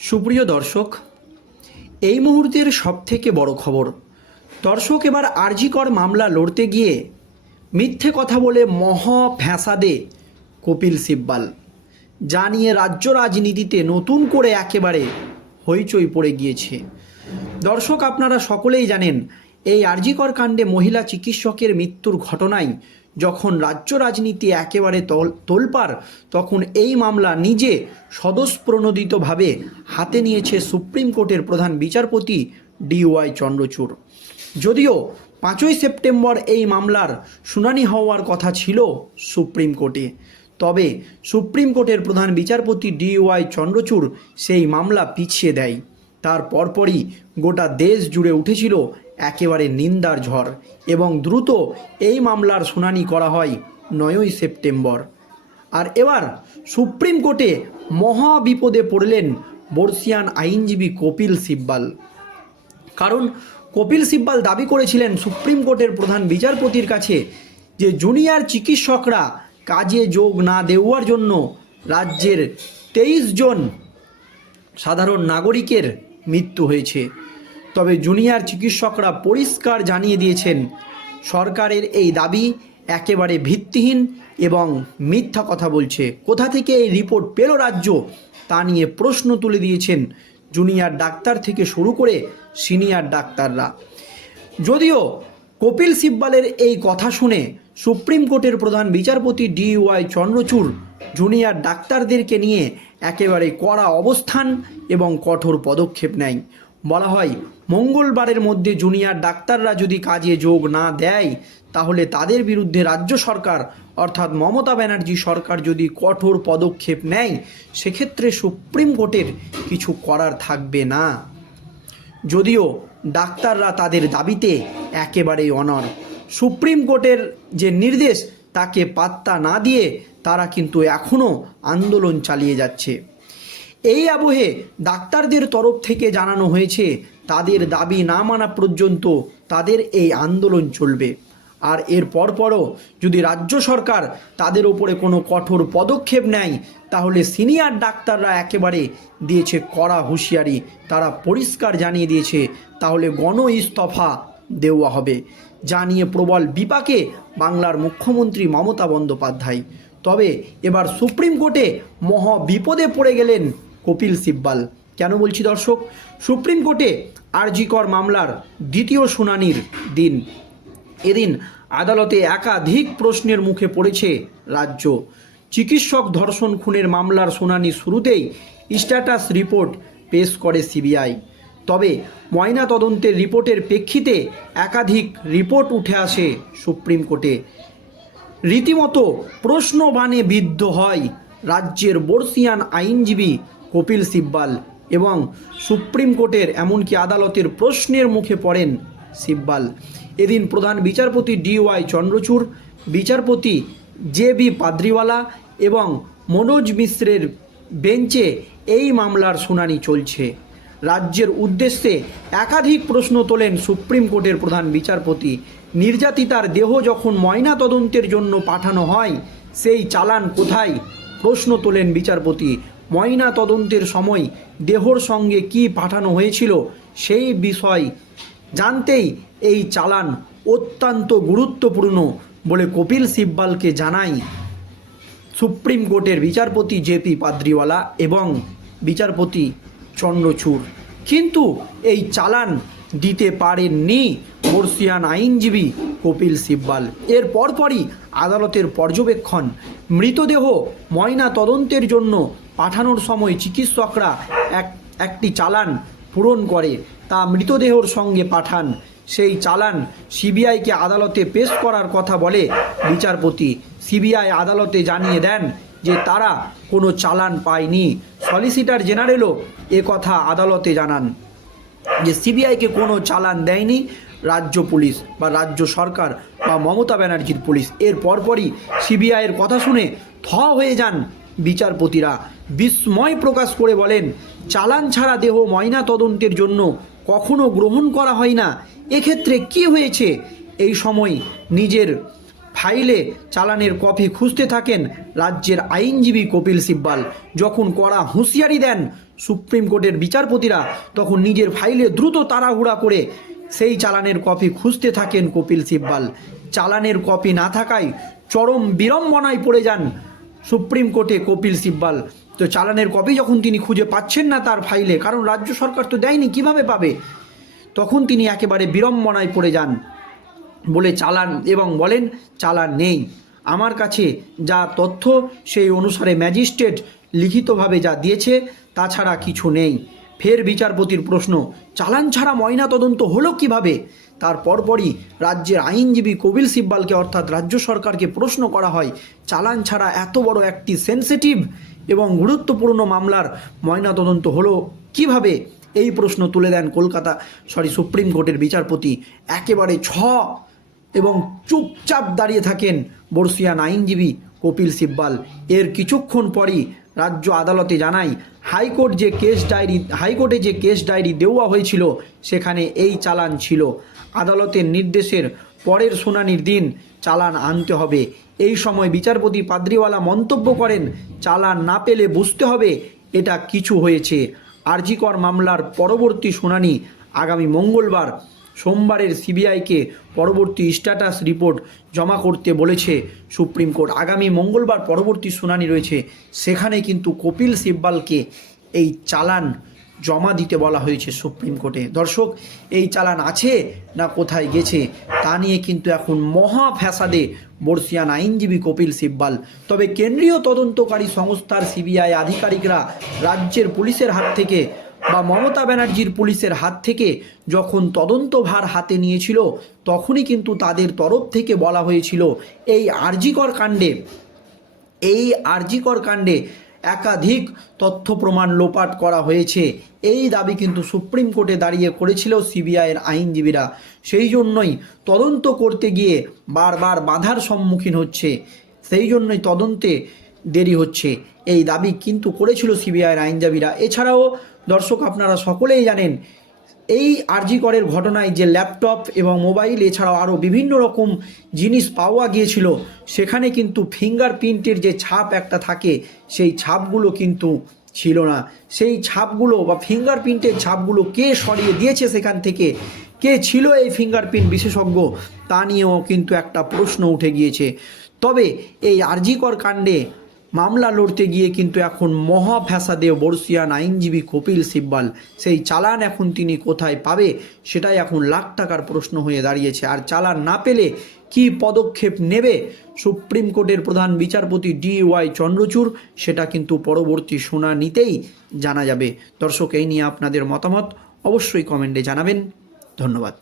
সুপ্রিয় দর্শক, এই মুহূর্তের সবথেকে বড় খবর, দর্শক এবার আরজিকর মামলা লড়তে গিয়ে মিথ্যে কথা বলে মহা ফ্যাসাদে কপিল সিব্বাল। যা নিয়ে রাজ্য রাজনীতিতে নতুন করে একেবারে হইচই পড়ে গিয়েছে। দর্শক, আপনারা সকলেই জানেন, এই আরজিকর কাণ্ডে মহিলা চিকিৎসকের মৃত্যুর ঘটনায় যখন রাজ্য রাজনীতি একেবারে তোল, তোলপাড়, তখন এই মামলা নিজে স্বতঃপ্রণোদিতভাবে হাতে নিয়েছে সুপ্রিম কোর্টের প্রধান বিচারপতি ডিওয়াই চন্দ্রচূড়। যদিও পাঁচই সেপ্টেম্বর এই মামলার শুনানি হওয়ার কথা ছিল সুপ্রিম কোর্টে, তবে সুপ্রিম কোর্টের প্রধান বিচারপতি ডিওয়াই চন্দ্রচূড় সেই মামলা পিছিয়ে দেয়। তার পরপরই গোটা দেশ জুড়ে উঠেছিল একেবারে নিন্দার ঝড় এবং দ্রুত এই মামলার শুনানি করা হয় নয়ই সেপ্টেম্বর। আর এবার সুপ্রিম কোর্টে মহা বিপদে পড়লেন বর্ষিয়ান আইনজীবী কপিল সিব্বাল। কারণ কপিল সিব্বাল দাবি করেছিলেন সুপ্রিম কোর্টের প্রধান বিচারপতির কাছে যে জুনিয়র চিকিৎসকরা কাজে যোগ না দেওয়ার জন্য রাজ্যের তেইশ জন সাধারণ নাগরিকের মৃত্যু হয়েছে। তবে জুনিয়র চিকিৎসকরা পরিষ্কার জানিয়ে দিয়েছেন, সরকারের এই দাবি একেবারে ভিত্তিহীন এবং মিথ্যা কথা বলছে। কোথা থেকে এই রিপোর্ট পেল রাজ্য তা নিয়ে প্রশ্ন তুলে দিয়েছেন জুনিয়র ডাক্তার থেকে শুরু করে সিনিয়র ডাক্তাররা। যদিও কপিল সিব্বালের এই কথা শুনে সুপ্রিম কোর্টের প্রধান বিচারপতি ডি ওয়াই চন্দ্রচূড় জুনিয়র ডাক্তারদেরকে নিয়ে একেবারে কড়া অবস্থান এবং কঠোর পদক্ষেপ নেয়। বলা হয়, মঙ্গলবারের মধ্যে জুনিয়র ডাক্তাররা যদি কাজে যোগ না দেয়, তাহলে তাদের বিরুদ্ধে রাজ্য সরকার, অর্থাৎ মমতা ব্যানার্জি সরকার যদি কঠোর পদক্ষেপ নেয়, সেক্ষেত্রে সুপ্রিম কোর্টের কিছু করার থাকবে না। যদিও ডাক্তাররা তাদের দাবিতে একেবারেই অনর সুপ্রিম কোর্টের যে নির্দেশ, তাকে পাত্তা না দিয়ে তারা কিন্তু এখনও আন্দোলন চালিয়ে যাচ্ছে। এই আবহে ডাক্তারদের তরফ থেকে জানানো হয়েছে, তাদের দাবি না মানা পর্যন্ত তাদের এই আন্দোলন চলবে। আর এর পরপরও যদি রাজ্য সরকার তাদের ওপরে কোনো কঠোর পদক্ষেপ নেয়, তাহলে সিনিয়র ডাক্তাররা একেবারে দিয়েছে কড়া হুঁশিয়ারি। তারা পরিষ্কার জানিয়ে দিয়েছে, তাহলে গণ ইস্তফা দেওয়া হবে। যা নিয়ে প্রবল বিপাকে বাংলার মুখ্যমন্ত্রী মমতা বন্দ্যোপাধ্যায়। তবে এবার সুপ্রিম কোর্টে মহা বিপদে পড়ে গেলেন কপিল সিব্বাল। কেন বলছি দর্শক? সুপ্রিম কোর্টে আরজিকর মামলার দ্বিতীয় শুনানির দিন। এদিন আদালতে একাধিক প্রশ্নের মুখে পড়েছে রাজ্য। চিকিৎসক ধর্ষণ খুনের মামলার শুনানি শুরুতেই স্ট্যাটাস রিপোর্ট পেশ করে সিবিআই। তবে ময়না তদন্তের রিপোর্টের প্রেক্ষিতে একাধিক রিপোর্ট উঠে আসে সুপ্রিম কোর্টে। রীতিমতো প্রশ্নবাণে বিদ্ধ হয় রাজ্যের বর্ষিয়ান আইনজীবী কপিল সিব্বাল এবং সুপ্রিম কোর্টের এমনকি আদালতের প্রশ্নের মুখে পড়েন সিব্বাল। এদিন প্রধান বিচারপতি ডিওয়াই চন্দ্রচূড়, বিচারপতি জে বি পাদ্রিওয়ালা এবং মনোজ মিশ্রের বেঞ্চে এই মামলার শুনানি চলছে। রাজ্যের উদ্দেশ্যে একাধিক প্রশ্ন তোলেন সুপ্রিম কোর্টের প্রধান বিচারপতি। নির্যাতিতার দেহ যখন ময়না তদন্তের জন্য পাঠানো হয়, সেই চালান কোথায়? প্রশ্ন তোলেন বিচারপতি ময়না তদন্তের সময় দেহর সঙ্গে কি পাঠানো হয়েছিল সেই বিষয় জানতেই এই চালান অত্যন্ত গুরুত্বপূর্ণ বলে কপিল সিব্বালকে জানাই। সুপ্রিম কোর্টের বিচারপতি জেপি পাদ্রিওয়ালা এবং বিচারপতি চন্দ্রচূড়। কিন্তু এই চালান দিতে পারেননি বর্ষিয়ান আইনজীবী কপিল সিব্বাল। এর পরপরই আদালতের পর্যবেক্ষণ। মৃতদেহ ময়না তদন্তের জন্য পাঠানোর সময় চিকিৎসকরা এক, একটি চালান পূরণ করে, তা মৃতদেহর সঙ্গে পাঠান। সেই চালান সিবিআইকে আদালতে পেশ করার কথা বলে বিচারপতি। সিবিআই আদালতে জানিয়ে দেন যে তারা কোনো চালান পায়নি। সলিসিটার জেনারেলও কথা আদালতে জানান যে সিবিআইকে কোনো চালান দেয়নি রাজ্য পুলিশ বা রাজ্য সরকার বা মমতা ব্যানার্জির পুলিশ। এর পরপরই সিবিআইয়ের কথা শুনে থ হয়ে যান বিচারপতিরা। বিস্ময় প্রকাশ করে বলেন, চালান ছাড়া দেহ ময়না তদন্তের জন্য কখনো গ্রহণ করা হয় না। এক্ষেত্রে কি হয়েছে? এই সময় নিজের ফাইলে চালানের কপি খুঁজতে থাকেন রাজ্যের আইনজীবী কপিল সিব্বাল। যখন কড়া হুঁশিয়ারি দেন সুপ্রিম কোর্টের বিচারপতিরা, তখন নিজের ফাইলে দ্রুত তাড়াহুড়া করে সেই চালানের কপি খুঁজতে থাকেন কপিল সিব্বাল। চালানের কপি না থাকায় চরম বিড়ম্বনায় পড়ে যান সুপ্রিম কোর্টে কপিল সিব্বাল। তো চালানের কপি যখন তিনি খুঁজে পাচ্ছেন না তার ফাইলে, কারণ রাজ্য সরকার তো দেয়নি, কীভাবে পাবে? তখন তিনি একেবারে বিড়ম্বনায় পড়ে যান বলে চালান এবং বলেন, চালান নেই। আমার কাছে যা তথ্য, সেই অনুসারে ম্যাজিস্ট্রেট লিখিতভাবে যা দিয়েছে, তাছাড়া কিছু নেই। ফের বিচারপতির প্রশ্ন, চালান ছাড়া ময়না তদন্ত হলো কীভাবে? তার পরপরই রাজ্যের আইনজীবী কবিল সিব্বালকে অর্থাৎ রাজ্য সরকারকে প্রশ্ন করা হয়, চালান ছাড়া এত বড় একটি সেন্সিটিভ এবং গুরুত্বপূর্ণ মামলার ময়নাতদন্ত হলো কীভাবে? এই প্রশ্ন তুলে দেন কলকাতা, সরি, সুপ্রিম কোর্টের বিচারপতি। একেবারে ছ এবং চুপচাপ দাঁড়িয়ে থাকেন বর্ষিয়ান আইনজীবী কপিল সিব্বাল। এর কিছুক্ষণ পরই রাজ্য আদালতে জানায়, হাইকোর্ট যে কেস ডায়েরি, হাইকোর্টে যে কেস ডায়েরি দেওয়া হয়েছিল, সেখানে এই চালান ছিল। আদালতের নির্দেশের পরের শুনানির দিন চালান আনতে হবে। এই সময় বিচারপতি পাদ্রিওয়ালা মন্তব্য করেন, চালান না পেলে বুঝতে হবে এটা কিছু হয়েছে। আরজিকর মামলার পরবর্তী শুনানি আগামী মঙ্গলবার। সোমবারের সিবিআইকে পরবর্তী স্ট্যাটাস রিপোর্ট জমা করতে বলেছে সুপ্রিম কোর্ট। আগামী মঙ্গলবার পরবর্তী শুনানি রয়েছে। সেখানে কিন্তু কপিল সিব্বালকে এই চালান জমা দিতে বলা হয়েছে সুপ্রিম কোর্টে। দর্শক, এই চালান আছে না কোথায় গেছে তা নিয়ে কিন্তু এখন মহা ফ্যাসাদে বর্ষিয়ান আইনজীবী কপিল সিব্বাল। তবে কেন্দ্রীয় তদন্তকারী সংস্থার সিবিআই আধিকারিকরা রাজ্যের পুলিশের হাত থেকে বা মমতা ব্যানার্জির পুলিশের হাত থেকে যখন তদন্তভার হাতে নিয়েছিল, তখনই কিন্তু তাদের তরফ থেকে বলা হয়েছিল, এই আরজিকর কাণ্ডে, এই আরজিকর কাণ্ডে একাধিক তথ্য প্রমাণ লোপাট করা হয়েছে। এই দাবি কিন্তু সুপ্রিম কোর্টে দাঁড়িয়ে করেছিল সিবিআইয়ের আইনজীবীরা। সেই জন্যই তদন্ত করতে গিয়ে বারবার বাধার সম্মুখীন হচ্ছে। সেই জন্যই তদন্তে দেরি হচ্ছে। এই দাবি কিন্তু করেছিল সিবিআইয়ের আইনজীবীরা। এছাড়াও দর্শক, আপনারা সকলেই জানেন, এই আরজি করের ঘটনায় যে ল্যাপটপ এবং মোবাইল, এছাড়াও আরও বিভিন্ন রকম জিনিস পাওয়া গিয়েছিল, সেখানে কিন্তু ফিঙ্গারপ্রিন্টের যে ছাপ একটা থাকে, সেই ছাপগুলো কিন্তু ছিল না। সেই ছাপগুলো বা ফিঙ্গারপ্রিন্টের ছাপগুলো কে সরিয়ে দিয়েছে সেখান থেকে, কে ছিল এই ফিঙ্গারপ্রিন্ট বিশেষজ্ঞ, তা নিয়েও কিন্তু একটা প্রশ্ন উঠে গিয়েছে। তবে এই আরজিকর কাণ্ডে মামলা লড়তে গিয়ে কিন্তু এখন মহা ফ্যাসাদে বর্ষিয়ান আইনজীবী কপিল সিব্বাল। সেই চালান এখন তিনি কোথায় পাবে? সেটাই এখন লাখ টাকার প্রশ্ন হয়ে দাঁড়িয়েছে। আর চালান না পেলে কি পদক্ষেপ নেবে? সুপ্রিম কোর্টের প্রধান বিচারপতি ডি ওয়াই চন্দ্রচূড়, সেটা কিন্তু পরবর্তী শুনানিতেই জানা যাবে। দর্শক, এই নিয়ে আপনাদের মতামত অবশ্যই কমেন্টে জানাবেন। ধন্যবাদ।